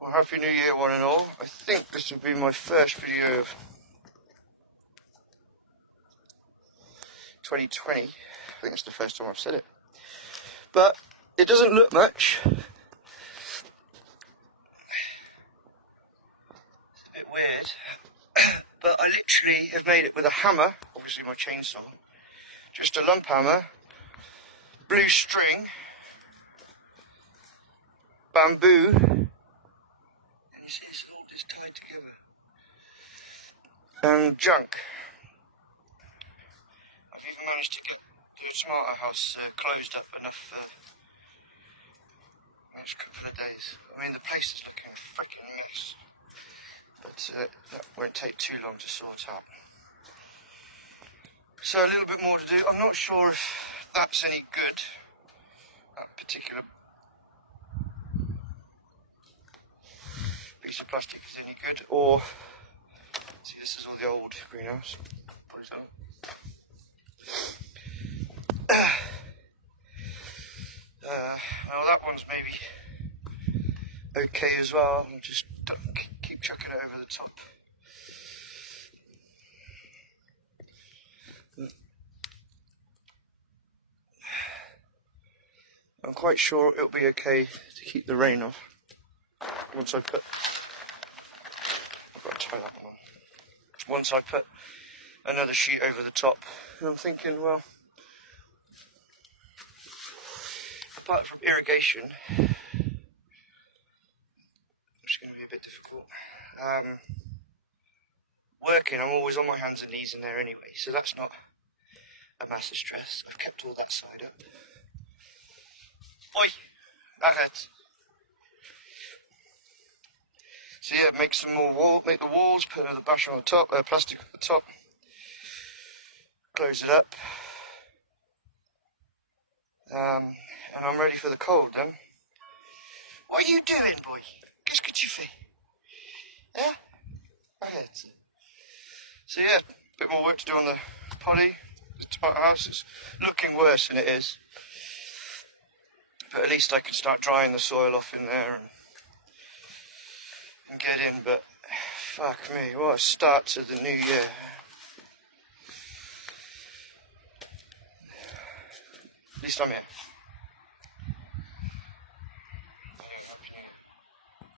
Well, Happy New Year one and all. I think this will be my first video of 2020. I think it's the first time I've said it. But it doesn't look much. It's a bit weird. But I literally have made it with a hammer, obviously my chainsaw, just a lump hammer, blue string, bamboo, and you see it's all just tied together, and junk. I've even managed to get the tomato house closed up enough next couple of days. I mean, the place is looking a freaking mess, but that won't take too long to sort out. So a little bit more to do. I'm not sure if that's any good, that particular piece of plastic is any good, or see, this is all the old greenhouse. Well, that one's maybe okay as well. I'll just keep chucking it over the top. I'm quite sure it'll be okay to keep the rain off once I put. I've got to tie that one on. Once I put another sheet over the top, and I'm thinking, well, apart from irrigation, it's going to be a bit difficult. Working, I'm always on my hands and knees in there anyway, so that's not a massive stress. I've kept all that side up. Oi, that hurts. So yeah, make some more wall, make the walls, put another bash on the top, plastic on the top, close it up, and I'm ready for the cold then. What are you doing, boy? Qu'est-ce que tu fais? Yeah? That hurts. So yeah, a bit more work to do on the potty. The tomato house is looking worse than it is, but at least I can start drying the soil off in there and get in. But fuck me, what a start to the new year. At least I'm here.